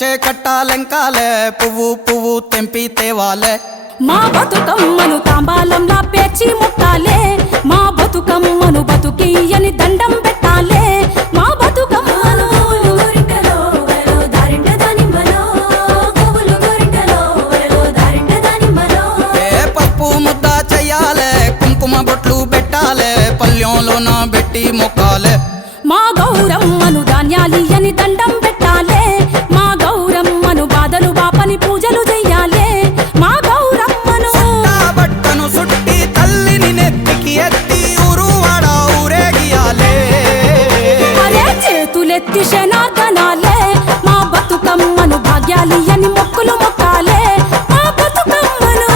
కంచే కట్టాలెంకాలే పువ్వు పువ్వు తెంపి తేవాలే మా బతుకమ్మను తాంబాలంలా పేర్చి ముట్టాలే మా బతుకమ్మను బతుకియని దండం పెట్టాలే మా బతుకమ్మను పప్పు ముద్ద చెయ్యాలే కుంకుమ బొట్లు పెట్టాలే పల్లెంలోన పెట్టి మొక్కాలే మా గౌరమ్మను ధాన్యాలియని దండం పెట్టాలే మా గౌరమ్మను బాధలు బాపని పూజలు చెయ్యాలే మా గౌరమ్మను బట్టను సుట్టి తల్లిని నెత్తికి ఎత్తి ఊరువాడ ఊరేగియాలే అరే చేతులెత్తి శనార్దనాలే మా బతుకమ్మను భాగ్యాలియని మొక్కులు మొక్కాలే మా బతుకమ్మను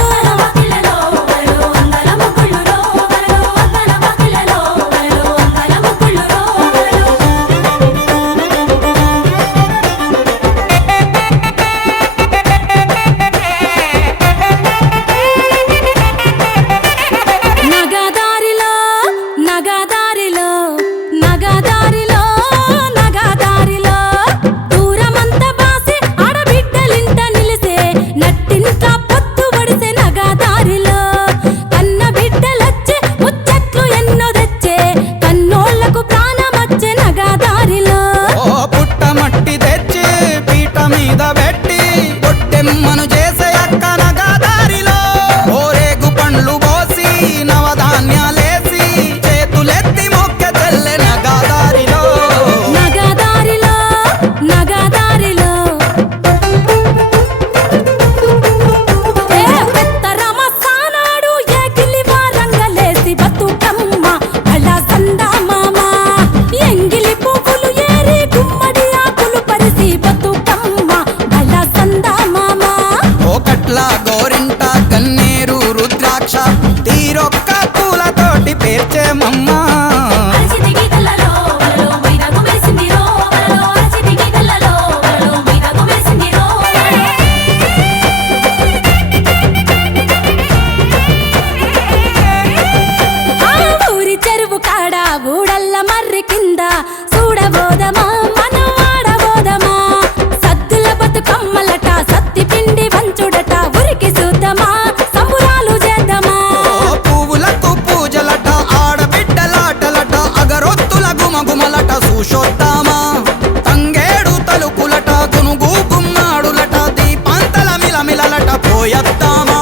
నగదారిలో నగదారిలో నగదారిలో నగదారిలో దూరమంత బాసే ఆడబిడ్డలింట నిలిసే నట్టింట పొత్తు పడిసే నగదారిలో కన్న బిడ్డలొచ్చే ముచ్చట్లు ఎన్నో తెచ్చే కన్నోళ్లకు ప్రాణమచ్చే నగదారిలో ఓ పుట్ట మట్టి తెచ్చి పీట మీద పెట్టి పొట్టెమ్మను చేసే అక్క నగదారిలో ఓరేగు పండ్లు పోసి నవధాన్యాలేసి చేతులెత్తి మొక్క చెల్లె నగదారిలో నగదారిలో నగదారిలో పెత్తరమ సానాడు ఎగిలి వారంగలేసి బతుకమ్మ అళ సందా మామ ఎంగిలి పువ్వులు ఏరి గుమ్మడి ఆకులు పరిసి బతుకమ్మ అళ సందా మామ ఒకట్ల గోరింట కన్నేరు రుద్రాక్ష తీరొక్క పూలతోటి పేర్చే మమ్మ ఊరి చెరువు కాడ ఊడల్ల మర్రి కింద చూడబోదమా మనం ఆడబోదమా సద్దుల బతుకమ్మలట సత్తి పిండి వంచుడట ఉరికి చూద్దామా సంబురాలు చేద్దామా పువ్వులకు పూజలట ఆడబిడ్డలాటలట అగరొత్తుల గుమగుమలట చూసొద్దామా తంగేడు తలుపులట గునుగు గుమ్మాడులట దీపాంతల మిలమిలలట పోయొద్దామా